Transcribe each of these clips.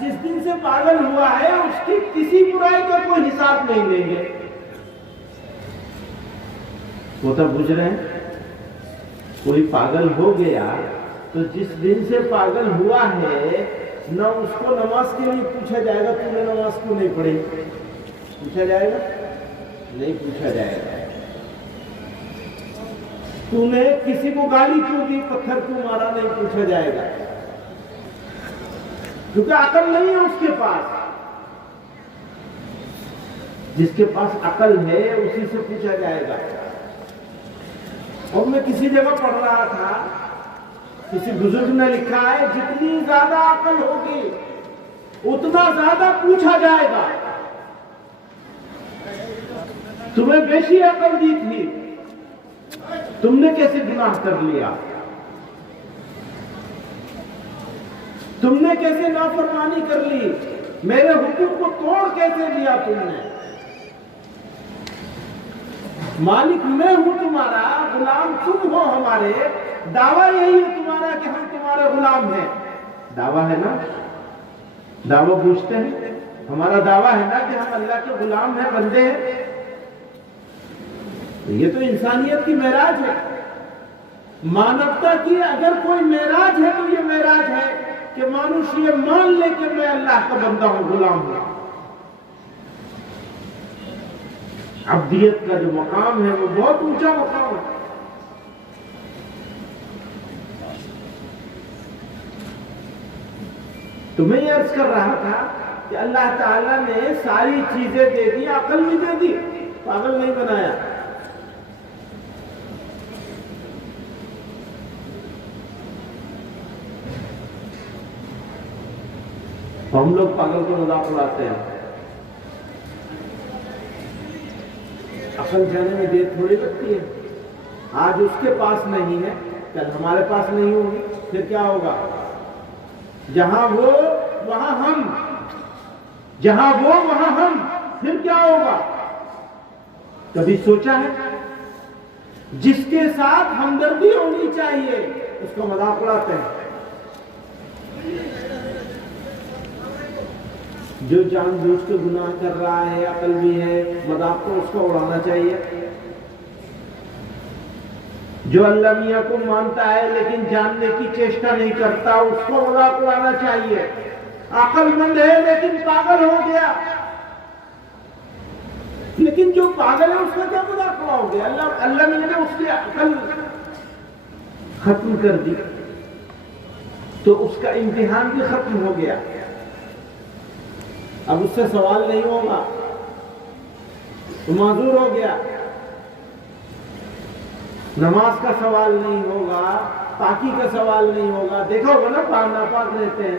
جس دن سے پاگل ہوا ہے اس کی کسی برائی کا کوئی حساب نہیں لیں گے. وہ تو بجھ رہے ہیں. کوئی پاگل ہو گیا تو جس دن سے پاگل ہوا ہے نہ اس کو نماز کے لیے پوچھا جائے گا تم نے نماز کیوں نہیں پڑھی. پوچھا جائے گا؟ نہیں پوچھا جائے گا. تو نے کسی کو گالی کیوں دی, پتھر کیوں مارا, نہیں پوچھا جائے گا. کیونکہ عقل نہیں ہے اس کے پاس. جس کے پاس عقل ہے اسی سے پوچھا جائے گا. اور میں کسی جگہ پڑھ رہا تھا, کسی بزرگ نے لکھا ہے جتنی زیادہ عقل ہوگی اتنا زیادہ پوچھا جائے گا. تمہیں بیشی عقل دی تھی, تم نے کیسے گناہ کر لیا, تم نے کیسے نافرمانی کر لی, میرے حکم کو توڑ کیسے لیا تم نے. مالک میں ہوں تمہارا, غلام تم ہو ہمارے. دعویٰ یہی ہے تمہارا کہ ہم تمہارے غلام ہیں. دعویٰ ہے نا, دعویٰ پوچھتے ہیں. ہمارا دعویٰ ہے نا کہ ہم اللہ کے غلام ہیں, بندے ہیں. یہ تو انسانیت کی معراج ہے. مانوتا کی اگر کوئی معراج ہے تو یہ معراج ہے کہ مانوش یہ مان لے کہ میں اللہ کا بندہ ہوں, غلام ہوں. عبدیت کا جو مقام ہے وہ بہت اونچا مقام ہے. تو میں یہ عرض کر رہا تھا کہ اللہ تعالیٰ نے ساری چیزیں دے دی, عقل بھی دے دی, پاگل نہیں بنایا. ہم لوگ پاگل کو مذاق اڑاتے ہیں. عقل جانے میں دیر تھوڑی لگتی ہے. آج اس کے پاس نہیں ہے, کل ہمارے پاس نہیں ہوگی, پھر کیا ہوگا؟ جہاں وہ وہاں ہم, جہاں وہ وہاں ہم, پھر کیا ہوگا؟ کبھی سوچا ہے؟ جس کے ساتھ ہمدردی ہونی چاہیے اس کو مذاق اڑاتے ہیں. جو جان بوجھ کے گناہ کر رہا ہے, عقل بھی ہے, مذاق تو اس کو اڑانا چاہیے. جو اللہ میاں کو مانتا ہے لیکن جاننے کی چیشٹا نہیں کرتا اس کو مذاق اڑانا چاہیے. عقل مند ہے لیکن پاگل ہو گیا, لیکن جو پاگل ہے اس کا کیا مذاق اڑاؤ گے؟ اللہ میاں نے اس کی عقل ختم کر دی تو اس کا امتحان بھی ختم ہو گیا. اب اس سے سوال نہیں ہوگا, تو معذور ہو گیا. نماز کا سوال نہیں ہوگا, پاکی کا سوال نہیں ہوگا. دیکھا ہوگا نا پاک ناپاک رہتے ہیں,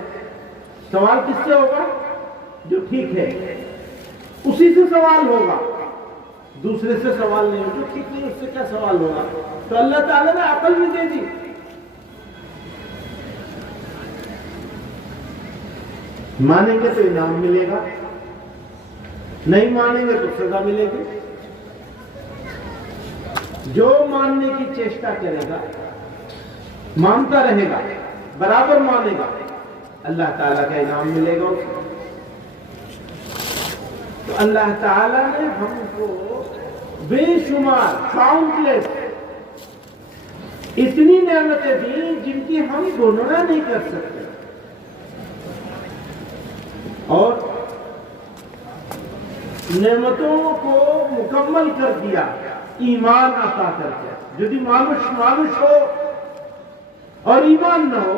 سوال کس سے ہوگا؟ جو ٹھیک ہے اسی سے سوال ہوگا, دوسرے سے سوال نہیں ہوگا. جو ٹھیک نہیں اس سے کیا سوال ہوگا؟ تو اللہ تعالیٰ نے عقل بھی دے دی. مانیں گے تو انعام ملے گا, نہیں مانیں گے تو سزا ملے گی. جو ماننے کی چیشٹا کرے گا, مانتا رہے گا, برابر مانے گا, اللہ تعالیٰ کا انعام ملے گا اسے. تو اللہ تعالیٰ نے ہم کو بے شمار کاؤنٹلیس اتنی نعمتیں دی جن کی ہم گننا نہیں کر سکتے. اور نعمتوں کو مکمل کر دیا ایمان عطا کر کے. یدی مانوش ہو اور ایمان نہ ہو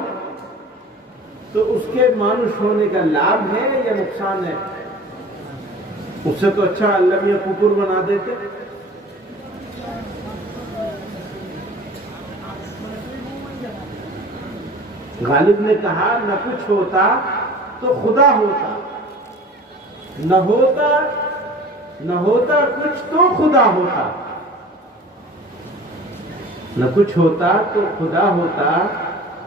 تو اس کے مانوش ہونے کا لابھ ہے یا نقصان ہے؟ اس سے تو اچھا اللہ میاں ککر بنا دیتے. غالب نے کہا نہ کچھ ہوتا تو خدا ہوتا, نہ ہوتا کچھ تو خدا ہوتا. نہ کچھ ہوتا تو خدا ہوتا,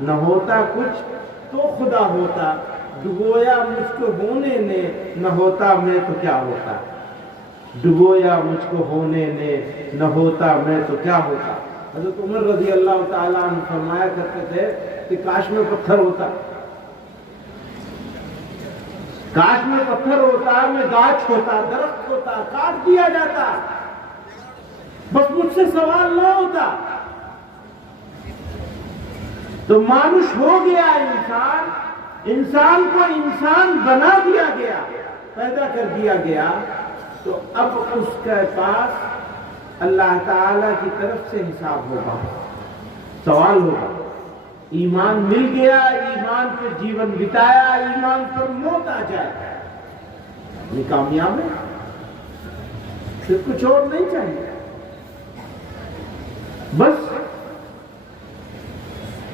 نہ ہوتا کچھ تو خدا ہوتا. ڈبویا مجھ کو ہونے نے, نہ ہوتا میں تو کیا ہوتا. ڈبویا مجھ کو ہونے نے, نہ ہوتا میں تو کیا ہوتا. حضرت عمر رضی اللہ تعالیٰ عنہ فرمایا کرتے تھے کہ کاش میں پتھر ہوتا. کاش میں پتھر ہوتا، میں گاچھ ہوتا، درخت ہوتا، کاٹ دیا جاتا، بس مجھ سے سوال نہ ہوتا۔ تو مانوش ہو گیا انسان، انسان کو انسان بنا دیا گیا، پیدا کر دیا گیا، تو اب اس کے پاس اللہ تعالی کی طرف سے حساب ہوگا، سوال ہوگا۔ ایمان مل گیا، ایمان پر جیون بتایا، ایمان پر موت آ جائے، یہ کامیاب ہے، پھر کچھ اور نہیں چاہیے، بس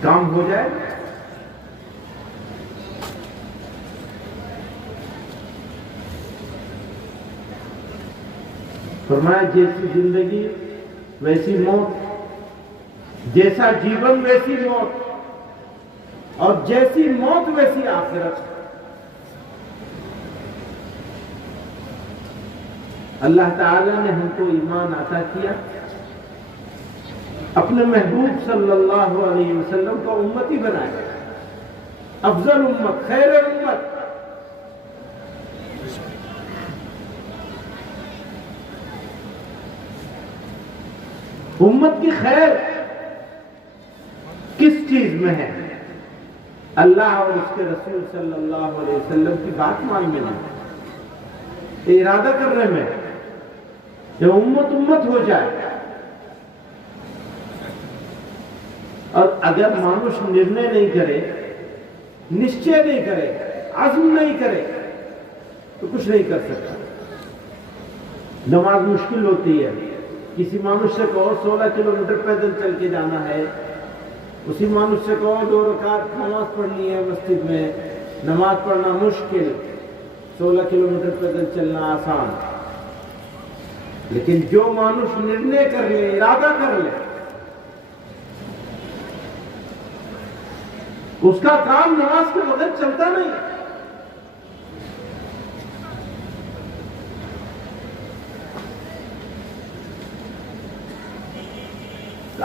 کام ہو جائے۔ فرمایا جیسی زندگی ویسی موت، جیسا جیون ویسی موت، اور جیسی موت ویسی آخرت۔ اللہ تعالی نے ہم کو ایمان عطا کیا، اپنے محبوب صلی اللہ علیہ وسلم کا امتی بنایا، افضل امت، خیر امت۔ امت کی خیر کس چیز میں ہے؟ اللہ اور اس کے رسول صلی اللہ علیہ وسلم کی بات ماننے میں، ارادہ کرنے میں، کہ امت امت ہو جائے۔ اور اگر مانوش نرنے نہیں کرے، نشچے نہیں کرے، عزم نہیں کرے، تو کچھ نہیں کر سکتا۔ نماز مشکل ہوتی ہے، کسی مانوش سے کہو 16 کلومیٹر پیدل چل کے جانا ہے، اسی مانوش سے کہو 2 رکعت نماز پڑھنی ہے مسجد میں، نماز پڑھنا مشکل، 16 کلومیٹر پیدل چلنا آسان۔ لیکن جو مانوش نرنے کر لے، ارادہ کر لے، اس کا کام نماز کے بغیر چلتا نہیں۔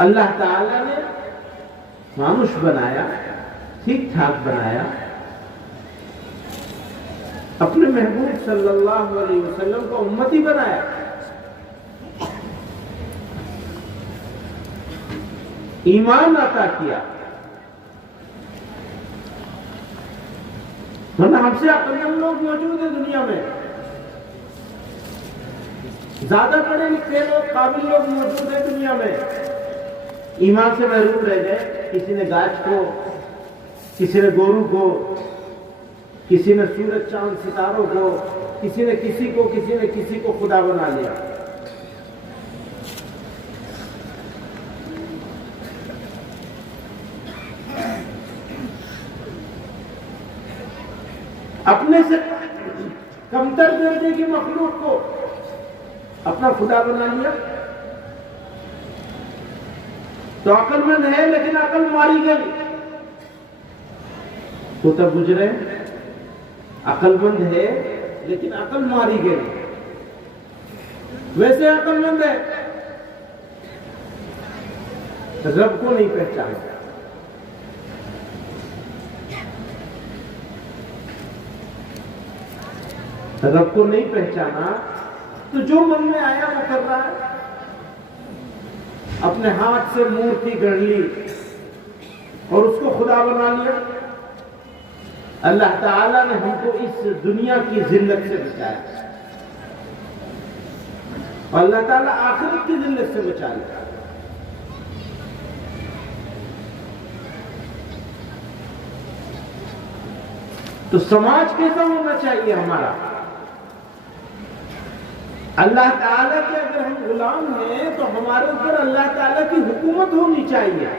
اللہ تعالی نے مانوش بنایا، ٹھیک ٹھاک بنایا، اپنے محبوب صلی اللہ علیہ وسلم کو امتی بنایا، ایمان عطا کیا۔ ورنہ ہم سے عقلمند لوگ موجود ہیں دنیا میں، زیادہ پڑھے لکھے لوگ، قابل لوگ موجود ہیں دنیا میں، ایمان سے محروم رہ گئے۔ کسی نے گاچھ کو، کسی نے گورو کو، کسی نے سورج چاند ستاروں کو، کسی نے کسی کو خدا بنا لیا۔ اپنے سے کمتر درجے کی مخلوق کو اپنا خدا بنا لیا۔ تو عقل مند ہے لیکن عقل ماری گئی۔ تو تب گزرے، عقل مند ہے لیکن عقل ماری گئی۔ ویسے عقل مند ہے، رب کو نہیں پہچانا، رب کو نہیں پہچانا، تو جو من میں آیا وہ کر رہا ہے۔ اپنے ہاتھ سے مورتی گڑھ لی اور اس کو خدا بنا لیا۔ اللہ تعالیٰ نے ہم کو اس دنیا کی ذلت سے بچایا، اور اللہ تعالیٰ آخرت کی ذلت سے بچا لیا۔ تو سماج کیسا ہونا چاہیے ہمارا؟ اللہ تعالیٰ کے اگر ہم غلام ہیں تو ہمارے اوپر اللہ تعالیٰ کی حکومت ہونی چاہیے۔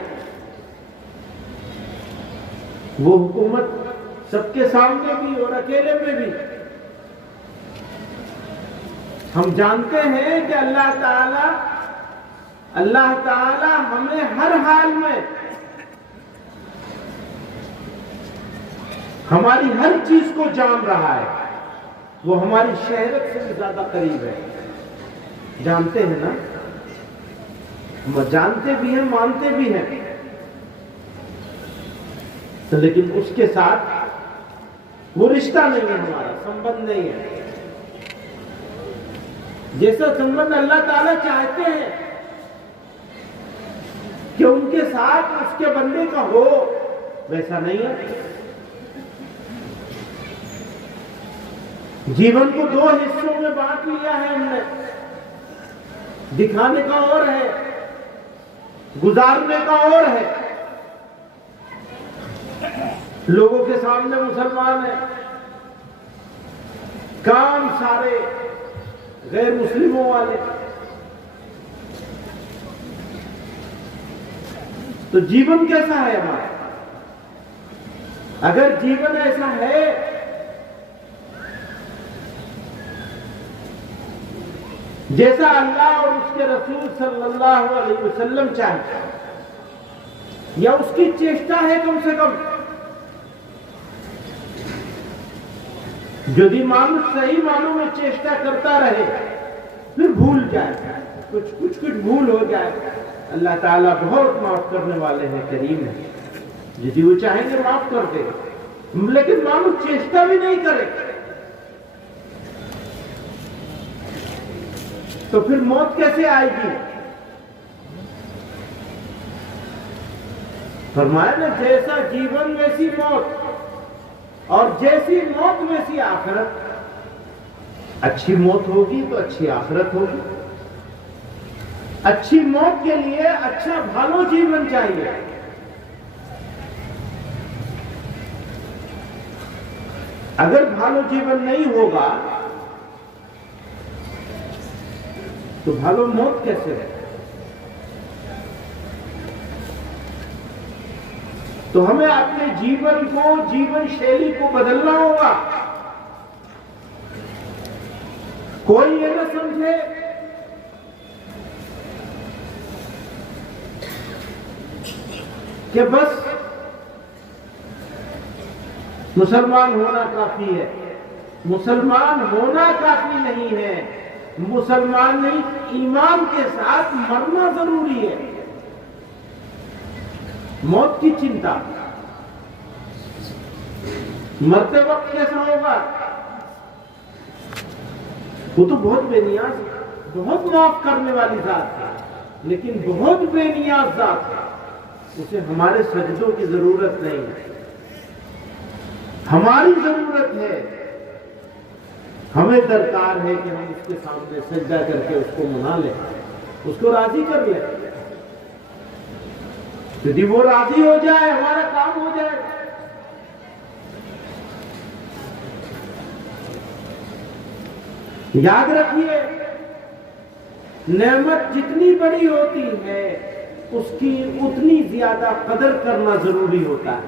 وہ حکومت سب کے سامنے بھی اور اکیلے میں بھی۔ ہم جانتے ہیں کہ اللہ تعالیٰ ہمیں ہر حال میں، ہماری ہر چیز کو جان رہا ہے۔ وہ ہماری شہرت سے بھی زیادہ قریب ہے۔ جانتے ہیں نا، جانتے بھی ہیں، مانتے بھی ہیں، لیکن اس کے ساتھ وہ رشتہ نہیں ہے، ہمارا سمبند نہیں ہے۔ جیسا سمبند اللہ تعالیٰ چاہتے ہیں کہ ان کے ساتھ اس کے بندے کا ہو، ویسا نہیں ہے۔ جیون کو دو حصوں میں بانٹ لیا ہے ہم نے، دکھانے کا اور ہے، گزارنے کا اور ہے۔ لوگوں کے سامنے مسلمان ہیں، کام سارے غیر مسلموں والے۔ تو جیون کیسا ہے ہمارا؟ اگر جیون ایسا ہے جیسا اللہ اور اس کے رسول صلی اللہ علیہ وسلم چاہتے ہیں، یا اس کی چیشٹا ہے کم سے کم، جو مانوس صحیح معنوں میں چیشٹا کرتا رہے، پھر بھول جائے، کچھ بھول ہو جائے، اللہ تعالیٰ بہت معاف کرنے والے ہیں، کریم ہیں، جدی وہ چاہیں گے معاف کر دے۔ لیکن مانوس چیشٹا بھی نہیں کرے تو پھر موت کیسے آئے گی؟ فرمایا نا، جیسا جیون ویسی موت، اور جیسی موت ویسی آخرت۔ اچھی موت ہوگی تو اچھی آخرت ہوگی۔ اچھی موت کے لیے اچھا بھالو جیون چاہیے۔ اگر بھالو جیون نہیں ہوگا تو بھالو موت کیسے ہے؟ تو ہمیں اپنے جیون کو، جیون شیلی کو بدلنا ہوگا۔ کوئی یہ نہ سمجھے کہ بس مسلمان ہونا کافی ہے۔ مسلمان ہونا کافی نہیں ہے، مسلمان نہیں، ایمان کے ساتھ مرنا ضروری ہے۔ موت کی چنتا، مرتے وقت کیسا ہوگا؟ وہ تو بہت بے نیاز، بہت معاف کرنے والی ذات ہے، لیکن بہت بے نیاز ذات ہے۔ اسے ہمارے سجدوں کی ضرورت نہیں ہے، ہماری ضرورت ہے۔ ہمیں درکار ہے کہ ہم اس کے سامنے سجدہ کر کے اس کو منا لیں، اس کو راضی کر لیں۔ یدی وہ راضی ہو جائے، ہمارا کام ہو جائے گا۔ یاد رکھیے، نعمت جتنی بڑی ہوتی ہے اس کی اتنی زیادہ قدر کرنا ضروری ہوتا ہے۔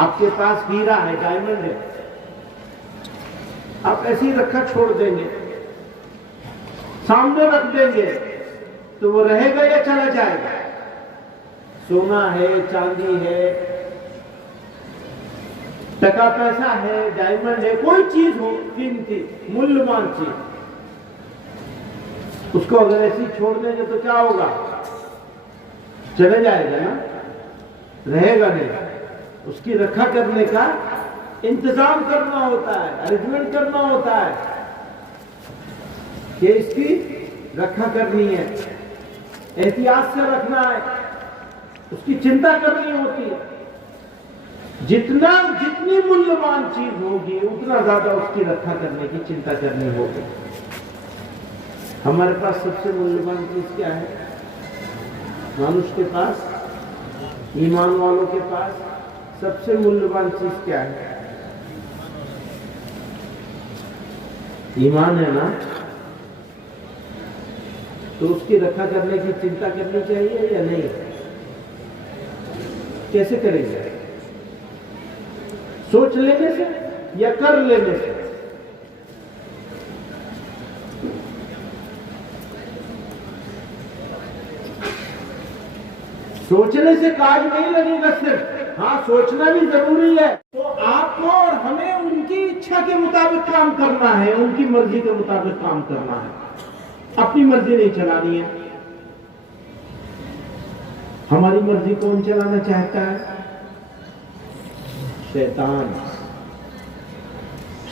آپ کے پاس ہیرا ہے، ڈائمنڈ ہے، آپ ایسے ہی رکھا چھوڑ دیں گے، سامنے رکھ دیں گے تو وہ رہے گا یا چلا جائے گا؟ سونا ہے، چاندی ہے، ٹکا پیسہ ہے، ڈائمنڈ ہے، کوئی چیز ہو قیمتی مولوان چیز، اس کو اگر ایسے چھوڑ دیں گے تو کیا ہوگا؟ چلے جائے گا نا، رہے گا نہیں۔ اس کی رکھا کرنے کا انتظام کرنا ہوتا ہے، ارینجمنٹ کرنا ہوتا ہے کہ اس کی رکھا کرنی ہے، احتیاط سے رکھنا ہے، اس کی چنتا کرنی ہوتی ہے۔ جتنی مولوان چیز ہوگی اتنا زیادہ اس کی رکھا کرنے کی چنتا کرنی ہوگی۔ ہمارے پاس سب سے مولوان چیز کیا ہے؟ مانوس کے پاس، ایمان والوں کے پاس سب سے مولوان چیز کیا ہے؟ ایمان ہے نا، تو اس کی رکھا کرنے کی چنتا کرنی چاہیے یا نہیں؟ کیسے کریں گے؟ سوچ لینے سے یا کر لینے سے؟ سوچنے سے کاج نہیں لگے گا صرف، ہاں سوچنا بھی ضروری ہے۔ تو آپ کو اور ہمیں ان کی اچھا کے مطابق کام کرنا ہے، ان کی مرضی کے مطابق کام کرنا ہے، اپنی مرضی نہیں چلانی ہے۔ ہماری مرضی کون چلانا چاہتا ہے؟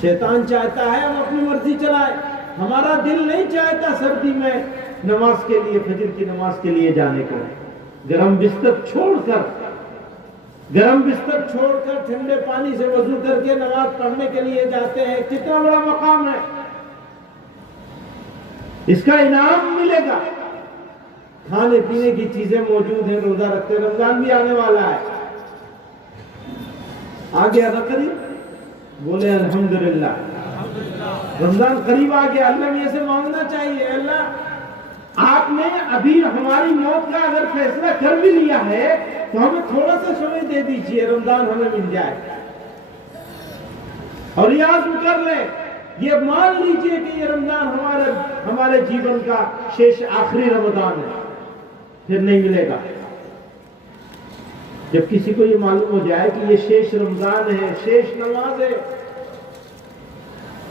شیطان چاہتا ہے ہم اپنی مرضی چلائیں. ہمارا دل نہیں چاہتا سردی میں نماز کے لیے، فجر کی نماز کے لیے جانے کو. گرم بستر چھوڑ کر ٹھنڈے پانی سے وضو کر کے نماز پڑھنے کے لیے جاتے ہیں. کتنا بڑا مقام ہے، اس کا انعام ملے گا. کھانے پینے کی چیزیں موجود ہیں، روزہ رکھتے. رمضان بھی آنے والا ہے، آ گیا نا قریب. بولے الحمدللہ، رمضان قریب آ گیا. اللہ میں سے مانگنا چاہیے، اللہ آپ نے ابھی ہماری موت کا اگر فیصلہ کر بھی لیا ہے تو ہمیں تھوڑا سا سمے دے دیجئے، رمضان ہمیں مل جائے. اور یہ عزم کر لیں، یہ مان لیجئے کہ یہ رمضان ہمارے جیون کا شیش آخری رمضان ہے، پھر نہیں ملے گا. جب کسی کو یہ معلوم ہو جائے کہ یہ شیش رمضان ہے، شیش نماز ہے،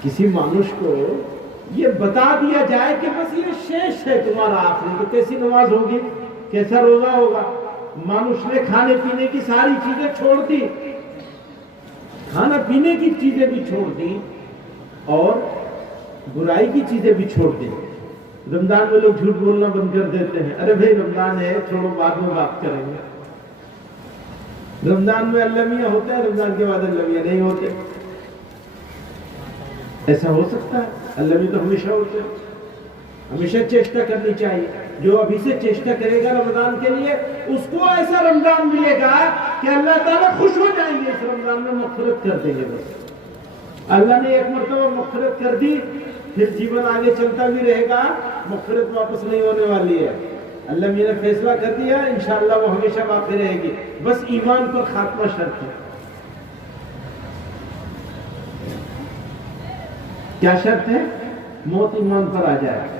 کسی مانوش کو یہ بتا دیا جائے کہ بس یہ شیش ہے تمہارا آخری، تو کیسی نماز ہوگی، کیسا روزہ ہوگا. مانوش نے کھانے پینے کی ساری چیزیں چھوڑ دی، کھانا پینے کی چیزیں بھی چھوڑ دی اور برائی کی چیزیں بھی چھوڑ دی. رمضان میں لوگ جھوٹ بولنا بند کر دیتے ہیں. ارے بھائی رمضان ہے، چھوڑو بعد میں بات کریں گے. رمضان میں اللہ میاں ہوتے ہیں، رمضان کے بعد اللہ میاں نہیں ہوتے. ایسا ہو سکتا ہے؟ اللہ میاں تو ہمیشہ ہوتے ہیں. ہمیشہ چیشٹا کرنی چاہیے. جو ابھی سے چیشٹا کرے گا رمضان کے لیے، اس کو ایسا رمضان ملے گا کہ اللہ تعالیٰ خوش ہو جائیں گے. اس رمضان میں مغفرت کر دیں گے. بس اللہ نے ایک مرتبہ مغفرت کر دی، پھر جیون آگے چلتا بھی رہے گا، مغفرت واپس نہیں ہونے والی ہے. اللہ میاں نے فیصلہ کر دیا، انشاءاللہ وہ ہمیشہ باقی رہے گی. بس ایمان پر خاتمہ شرط ہے. کیا شرط ہے؟ موت ایمان پر آ جائے،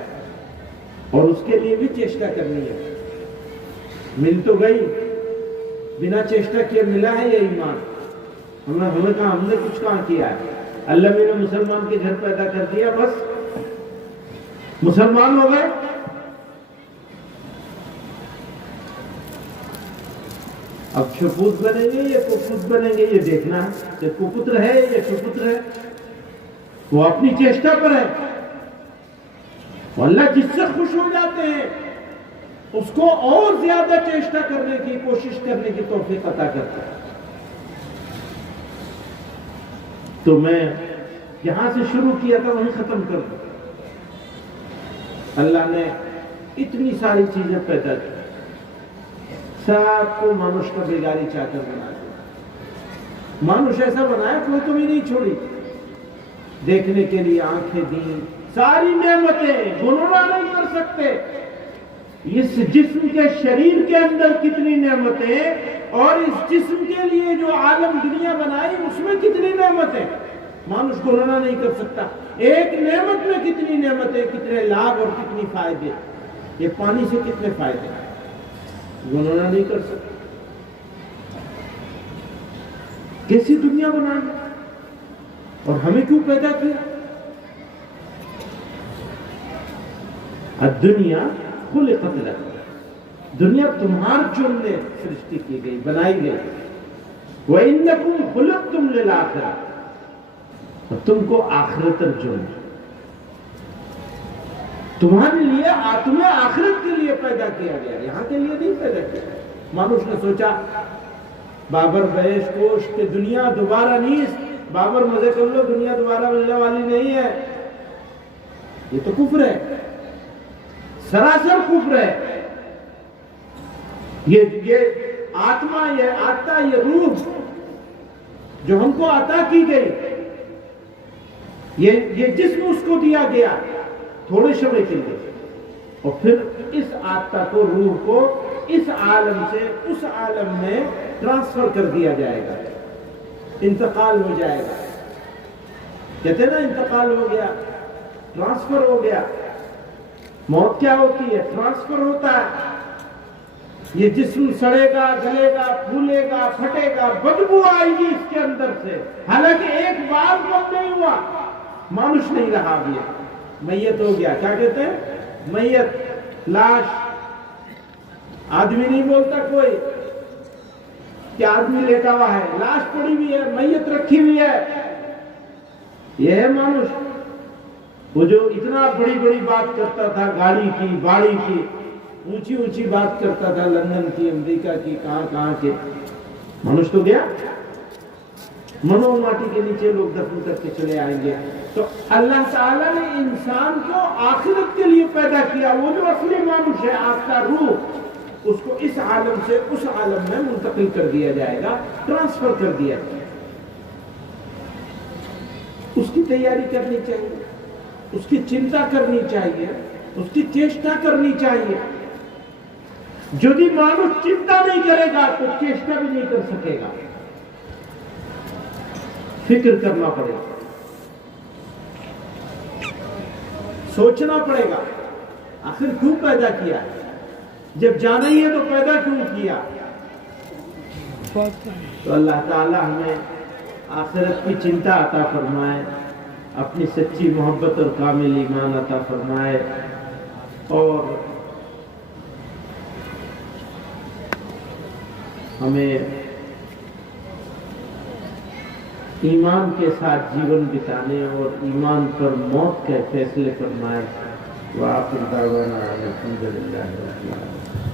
اور اس کے لیے بھی چیشٹا کرنی ہے. مل تو گئی، بنا چیشٹا کیے ملا ہے یہ ایمان. ہم نے کچھ کہاں کیا ہے. اللہ میں نے مسلمان کے گھر پیدا کر دیا، بس مسلمان ہو گئے. اب شپوت بنیں گے یا کپوت بنیں گے، یہ دیکھنا ہے کہ کپتر ہے یا شپوتر ہے. وہ اپنی چیشٹا پر ہے. اللہ جس سے خوش ہو جاتے ہیں اس کو اور زیادہ چیشٹا کرنے کی کوشش کرنے کی توفیق عطا کرتا ہے. تو میں جہاں سے شروع کیا تھا وہیں ختم کر دوں. اللہ نے اتنی ساری چیزیں پیدا کی، سب کو مانوش کا بیگاری چاکر بنا دیا. مانوش ایسا بنایا کوئی تمہیں نہیں چھوڑی. دیکھنے کے لیے آنکھیں دی، ساری نعمتیں گننا نہیں کر سکتے. اس جسم کے شریر کے اندر کتنی نعمتیں، اور اس جسم کے لیے جو عالم دنیا بنائی اس میں کتنی نعمتیں، مانوش گننا نہیں کر سکتا. ایک نعمت میں کتنی نعمتیں، کتنے لابھ اور کتنی فائدے. یہ پانی سے کتنے فائدے، گننا نہیں کر سکتا. کیسی دنیا بنائی، اور ہمیں کیوں پیدا کیا. الدنیا خلقت لکم، دنیا تمہارے جرم سرشٹی کی گئی، بنائی گئی. وَإِنَّكُمْ خُلِقْتُمْ لِلْآخِرَةِ، اور تم کو آخرت جرم، تمہارے لیے تمہیں آخرت کے لیے پیدا کیا گیا، یہاں کے لیے نہیں پیدا کیا. مانوش نے سوچا بابر بیش کوش کہ دنیا دوبارہ نیست، بابر مزے کر لو، دنیا دوبارہ ملنے والی نہیں ہے. یہ تو کفر ہے، سراسر کفر ہے. یہ آتما، یہ آتما، یہ روح جو ہم کو عطا کی گئی، یہ جسم اس کو دیا گیا تھوڑے سمے کے لیے، اور پھر اس آتما کو، روح کو اس عالم سے اس عالم میں ٹرانسفر کر دیا جائے گا، انتقال ہو جائے گا. کہتے ہیں نا انتقال ہو گیا، ٹرانسفر ہو گیا. موت کیا ہوتی ہے؟ ٹرانسفر ہوتا ہے. یہ جسم سڑے گا، گلے گا، پھولے گا، پھٹے گا، بدبو آئے گی اس کے اندر سے. حالانکہ ایک بار بند نہیں ہوا، مانوش نہیں رہا. بھی میت ہو گیا. کیا کہتے ہیں؟ میت، لاش. آدمی نہیں بولتا کوئی. کہ آدمی لیٹا ہوا ہے, لاش پڑی ہوئی ہے, میت رکھی ہوئی ہے. یہ ہے مانوس, وہ جو اتنا بڑی بڑی بات کرتا تھا, گاڑی کی باڑی کی, اونچی اونچی بات کرتا تھا, لندن کی, امریکہ کی, کہاں کہاں کے. مانوس تو گیا, منو ماٹی کے نیچے لوگ دفن کر کے چلے آئیں گے. تو اللہ تعالیٰ نے انسان کو آخرت کے لیے پیدا کیا. وہ جو اصلی مانوس ہے, آپ کا روح, اس کو اس عالم سے اس عالم میں منتقل کر دیا جائے گا, ٹرانسفر کر دیا جائے گا. اس کی تیاری کرنی چاہیے, اس کی چنتا کرنی چاہیے, اس کی چیشٹا کرنی چاہیے. یدی مانوس چنتا نہیں کرے گا تو چیشٹا بھی نہیں کر سکے گا. فکر کرنا پڑے گا, سوچنا پڑے گا, آخر کیوں پیدا کیا ہے, جب جانا ہی ہے تو پیدا کیوں کیا. تو اللہ تعالی ہمیں آخرت کی چنتا عطا فرمائے, اپنی سچی محبت اور کامل ایمان عطا فرمائے, اور ہمیں ایمان کے ساتھ جیون بتانے اور ایمان پر موت کے فیصلے فرمائے. وآخر دعوانا الحمدللہ رب العالمین.